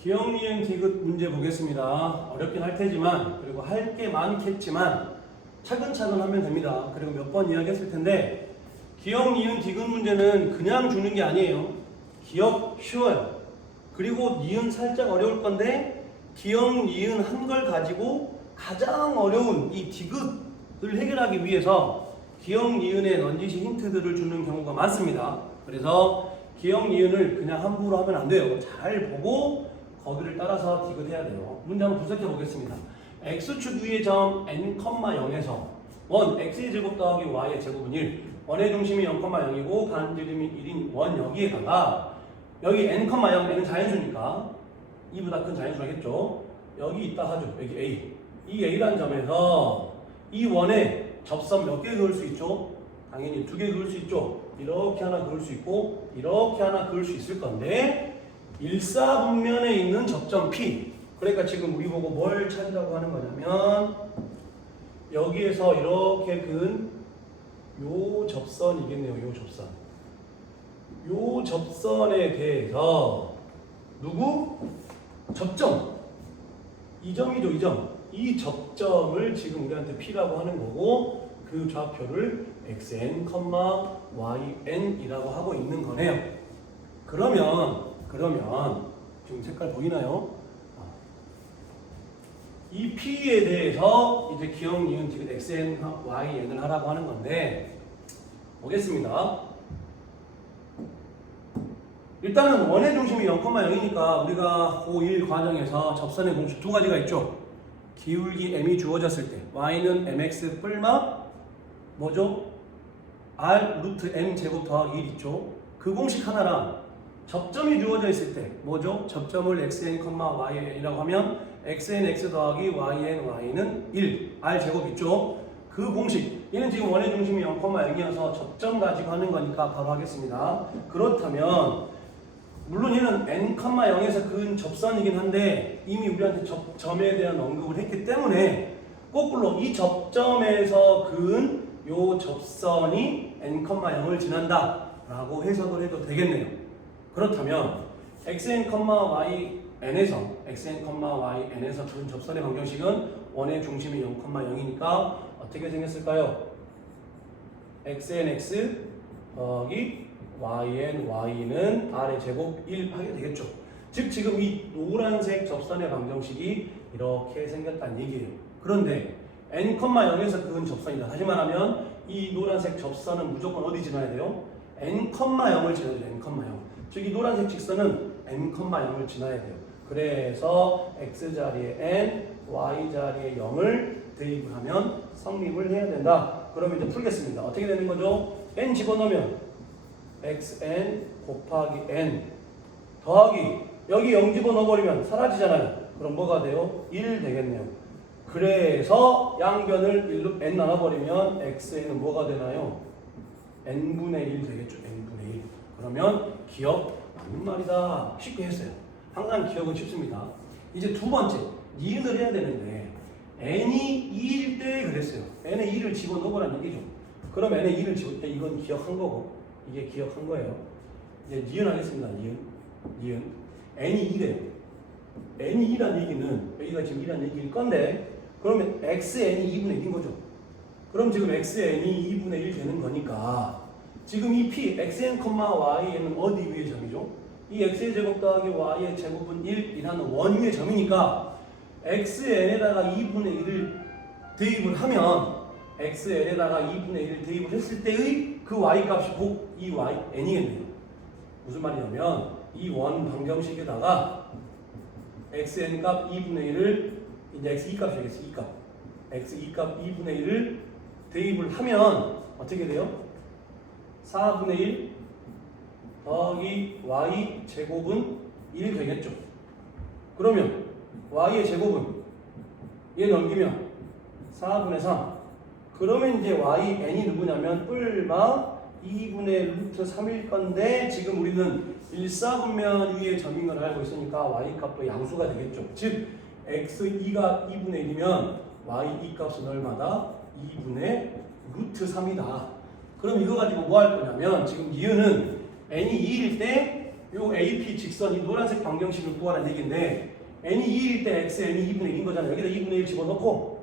기억, 니은, 디귿 문제 보겠습니다. 어렵긴 할 테지만, 그리고 할 게 많겠지만 차근차근 하면 됩니다. 그리고 몇 번 이야기했을 텐데, 기억, 니은, 디귿 문제는 그냥 주는 게 아니에요. 기억 쉬워요. 그리고 니은 살짝 어려울 건데, 기억, 니은 한 걸 가지고 가장 어려운 이 디귿을 해결하기 위해서 기억, 니은의 넌지시 힌트들을 주는 경우가 많습니다. 그래서 기억, 니은을 그냥 함부로 하면 안 돼요. 잘 보고 거기를 따라서 디귿해야 돼요. 문제 한번 분석해 보겠습니다. x축 위의 점 n,0에서 원 x의 제곱 더하기 y의 제곱은 1, 원의 중심이 0,0이고 반지름이 1인 원 여기에다가 여기 n,0, n은 자연수니까 2보다 큰 자연수라겠죠. 여기 있다 하죠. 여기 a. 이 a라는 점에서 이 원에 접선 몇 개 그을 수 있죠? 당연히 2개 그을 수 있죠. 이렇게 하나 그을 수 있고 이렇게 하나 그을 수 있을 건데 일사분면에 있는 접점 P. 그러니까 지금 우리 보고 뭘 찾으라고 하는 거냐면 여기에서 이렇게 그은 요 접선이겠네요. 요 접선. 요 접선에 대해서 누구? 접점. 이 점이죠. 이 점. 이 접점을 지금 우리한테 P라고 하는 거고 그 좌표를 xn, yn이라고 하고 있는 거네요. 그러면 지금 색깔 보이나요? 이 P에 대해서 이제 기억, 니은, 디귿, xn, yn을 하라고 하는 건데 보겠습니다. 일단은 원의 중심이 0,0이니까 우리가 고1 과정에서 접선의 공식 두 가지가 있죠. 기울기 m이 주어졌을 때 y는 mx 뿔마 뭐죠? r 루트 m 제곱 더하기 1 있죠. 그 공식 하나랑 접점이 주어져 있을 때 뭐죠? 접점을 xn, yn이라고 하면 xn x 더하기 yn y는 1 r 제곱 있죠. 그 공식 얘는 지금 원의 중심이 0,0이어서 접점 가지고 하는 거니까 바로 하겠습니다. 그렇다면 물론 얘는 n,0에서 그은 접선이긴 한데 이미 우리한테 접점에 대한 언급을 했기 때문에 거꾸로 이 접점에서 그은 요 접선이 n,0을 지난다 라고 해석을 해도 되겠네요. 그렇다면 xn, yn에서 그은 접선의 방정식은 원의 중심이 0,0이니까 어떻게 생겼을까요? xnx 더하기 y는 r의 제곱 1 하게 되겠죠. 즉 지금 이 노란색 접선의 방정식이 이렇게 생겼다는 얘기예요. 그런데 n,0에서 그은 접선이다. 다시 말하면 이 노란색 접선은 무조건 어디 지나야 돼요? n,0을 지나야 돼요. n,0. 즉 이 노란색 직선은 n,0을 지나야 돼요. 그래서 x 자리에 n, y 자리에 0을 대입을 하면 성립을 해야 된다. 그러면 이제 풀겠습니다. 어떻게 되는 거죠? n 집어넣으면 xn 곱하기 n 더하기 여기 0 집어넣어버리면 사라지잖아요. 그럼 뭐가 돼요? 1 되겠네요. 그래서 양변을 1로 n 나눠버리면 xn은 뭐가 되나요? n분의 1 되겠죠. n분의 1. 그러면 기억 맞는 말이다. 쉽게 했어요. 항상 기억은 쉽습니다. 이제 두 번째 니은을 해야 되는데 n이 2일 때 그랬어요. n에 2를 집어넣으라는 얘기죠. 그럼 n에 2를 집어넣을 때 이건 기억한 거고 이게 기억한 거예요. 이제 니은 하겠습니다. 니은. n이 2래요. n이 2란 얘기는 여기가 지금 2란 얘기일 건데 그러면 xn이 2분의 1인 거죠. 그럼 지금 xn이 2분의 1 되는 거니까 지금 이 p, xn, y는 어디 위의 점이죠? 이 x의 제곱 더하기 y의 제곱은 1이라는 원 위의 점이니까 xn에다가 2분의 1을 대입을 하면 xn에다가 2분의 1을 대입을 했을 때의 그 y값이 곧 이 n이겠네요. 무슨 말이냐면 이 원 방정식에다가 xn 값 2분의 1을 이제 x2 값이 되겠어. 2값. x2 값 2분의 1을 대입을 하면 어떻게 돼요? 4분의 1 더하기 y 제곱은 1 되겠죠. 그러면 y의 제곱은 얘 넘기면 4분의 3. 그러면 이제 yn이 누구냐면 뿔마 2분의 루트 3일 건데 지금 우리는 일사분면 위의 점인 걸 알고 있으니까 y 값도 양수가 되겠죠. 즉 x2가 2분의 1이면 y2 값은 얼마다? 2분의 루트 3이다. 그럼 이거 가지고 뭐 할 거냐면 지금 니은은 n이 2일 때 요 AP 직선 이 노란색 방정식을 구하라는 얘기인데 n이 2일 때 x n이 2분의 1인 거잖아요. 여기다 2분의 1 집어넣고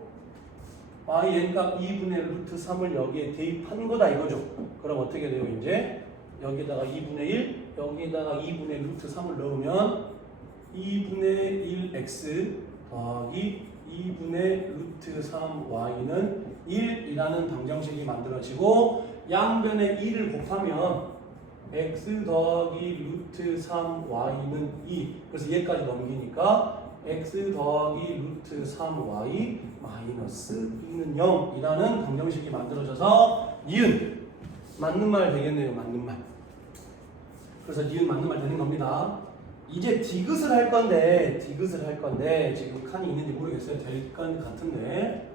yn 값 2분의 루트 3을 여기에 대입한 거다 이거죠. 그럼 어떻게 돼요? 이제 여기다가 2분의 1 여기다가 2분의 루트 3을 넣으면 2분의 1x 더하기 2분의 루트 3y는 1이라는 방정식이 만들어지고 양변에 2를 곱하면 x 더하기 루트 3y는 2 그래서 얘까지 넘기니까 x 더하기 루트 3y 마이너스 2는 0이라는 방정식이 만들어져서 니은 맞는 말 되겠네요. 맞는 말. 그래서 니은 맞는 말 되는 겁니다. 이제 디귿을 할 건데 지금 칸이 있는지 모르겠어요. 될 건 같은데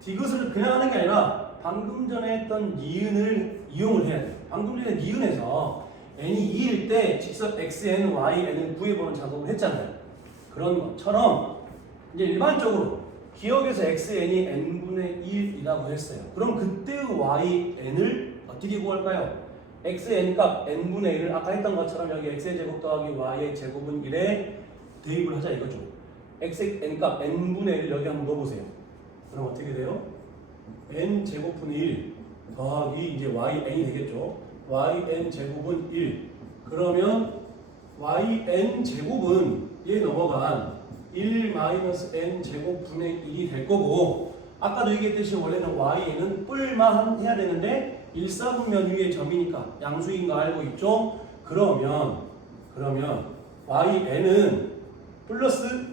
디귿을 그냥 하는 게 아니라 방금 전에 했던 니은을 이용을 해야 돼요. 방금 전에 니은에서 n이 2일 때 직선 xn, yn을 구해보는 작업을 했잖아요. 그런 것처럼 이제 일반적으로 기억에서 xn이 n분의 1이라고 했어요. 그럼 그때의 yn을 어떻게 구할까요? xn 값 n분의 1을 아까 했던 것처럼 여기 x의 제곱 더하기 y의 제곱은 1에 대입을 하자 이거죠. xn 값 n분의 1 여기 한번 넣어보세요. 그럼 어떻게 돼요? n 제곱분의 1 더하기 이제 yn이 되겠죠. yn 제곱은 1. 그러면 yn 제곱은 얘 넘어간 1 마이너스 n 제곱분의 1이 될 거고 아까도 얘기했듯이 원래는 y는 뿔만 해야 되는데 1사분면 위에 점이니까 양수인 거 알고 있죠? 그러면yn은 플러스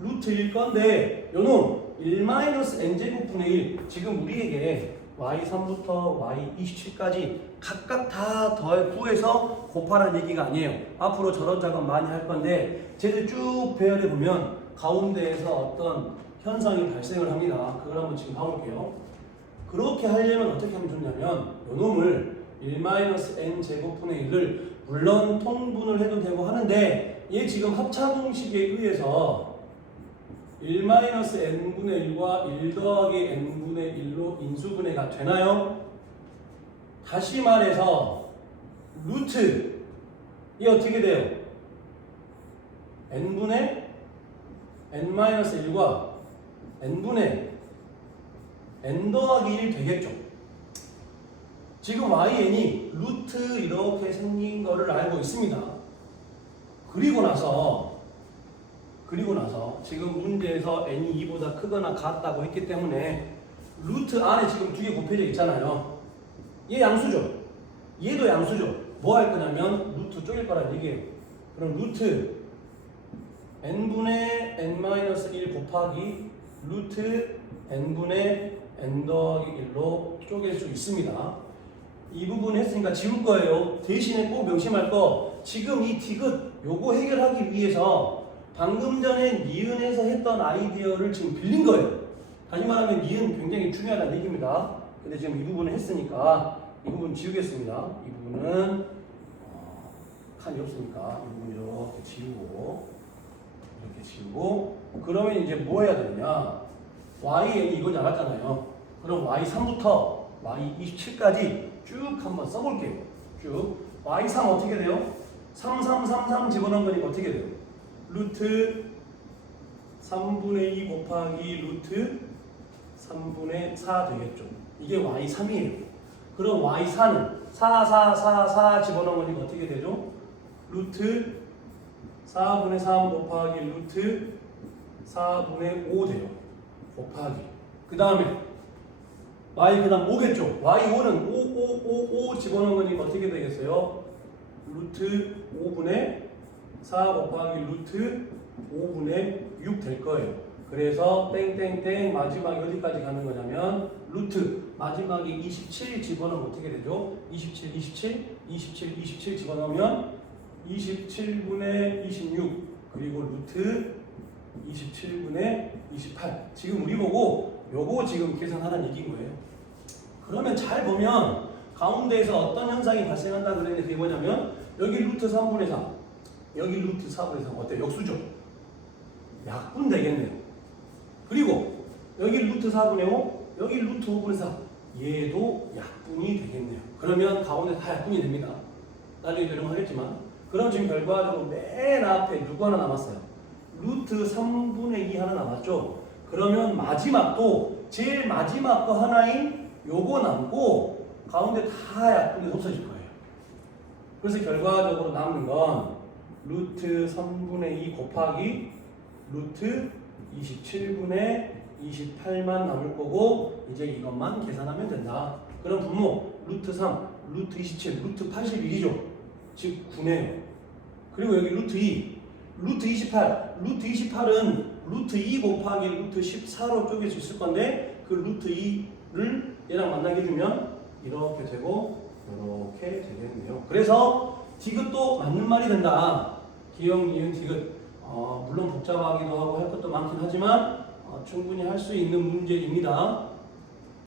루트일 건데 요놈 1-n제곱분의 1 지금 우리에게 y3부터 y27까지 각각 다 구해서 곱하라는 얘기가 아니에요. 앞으로 저런 작업 많이 할 건데 쟤들 쭉 배열해 보면 가운데에서 어떤 현상이 발생을 합니다. 그걸 한번 지금 봐볼게요. 그렇게 하려면 어떻게 하면 좋냐면 요놈을 1-n제곱분의 1을 물론 통분을 해도 되고 하는데 얘 지금 합차공식에 의해서 1-n분의 1과 1 더하기 n분의 1로 인수분해가 되나요? 다시 말해서 루트 이 어떻게 돼요? n분의 n-1과 n분의 n 더하기 1 되겠죠. 지금yn이 루트 이렇게 생긴 거를 알고 있습니다. 그리고 나서 지금 문제에서 n이 2보다 크거나 같다고 했기 때문에 루트 안에 지금 두 개 곱해져 있잖아요. 얘 양수죠. 얘도 양수죠. 뭐 할 거냐면 루트 쪼갤 거라는 얘기예요. 그럼 루트 n분의 n-1 곱하기 루트 n분의 n 더하기 1로 쪼갤 수 있습니다. 이 부분 했으니까 지울 거예요. 대신에 꼭 명심할 거 지금 이 디귿 요거 해결하기 위해서 방금 전에 니은에서 했던 아이디어를 지금 빌린 거예요. 다시 말하면 니은 굉장히 중요하다는 얘기입니다. 근데 지금 이 부분을 했으니까 이 부분 지우겠습니다. 이 부분은 칸이 없으니까 이 부분 이렇게 지우고 그러면 이제 뭐 해야 되느냐yn이 이건 알았잖아요. 그럼 y3부터 y27까지 쭉 한번 써볼게요. 쭉 y3 어떻게 돼요? 3333 집어넣은 거니까 어떻게 돼요? 루트 3분의 2 곱하기 루트 3분의 4 되겠죠. 이게 y3이에요. 그럼 y4는 4 집어넣은 거니까 어떻게 되죠? 루트 4분의 3 곱하기 루트 4분의 5 돼요. 곱하기. 그 다음에 y 그 다음 5겠죠. y5는 5 집어넣은 거니까 어떻게 되겠어요? 루트 5분의 4 곱하기 루트 5분의 6 될 거예요. 그래서 땡땡땡 마지막에 어디까지 가는 거냐면 루트 마지막에 27 집어넣으면 어떻게 되죠? 27 집어넣으면 27분의 26 그리고 루트 27분의 28 지금 우리 보고 요거 지금 계산하라는 얘기인 거예요. 그러면 잘 보면 가운데에서 어떤 현상이 발생한다 그랬는데 그게 뭐냐면 여기 루트 3분의 4 여기 루트 4분의 3 어때요? 역수죠? 약분 되겠네요. 그리고 여기 루트 4분의 5 여기 루트 5분의 4 얘도 약분이 되겠네요. 그러면 가운데 다 약분이 됩니다. 나중에 조정하겠지만 그럼 지금 결과적으로 맨 앞에 누구 하나 남았어요? 루트 3분의 2 하나 남았죠? 그러면 마지막도 제일 마지막 거 하나인 요거 남고 가운데 다 약분이 없어질 거예요. 그래서 결과적으로 남는 건 루트 3분의 2 곱하기 루트 27분의 28만 남을 거고 이제 이것만 계산하면 된다. 그럼 분모 루트 3, 루트 27, 루트 81이죠. 즉 9네요. 그리고 여기 루트 2, 루트 28, 루트 28은 루트 2 곱하기 루트 14로 쪼개져 있을 건데 그 루트 2를 얘랑 만나게 해주면 이렇게 되고 이렇게 되겠네요. 그래서 디귿도 맞는 말이 된다. 기역, 니은, 디귿 물론 복잡하기도 하고 할 것도 많긴 하지만 충분히 할 수 있는 문제입니다.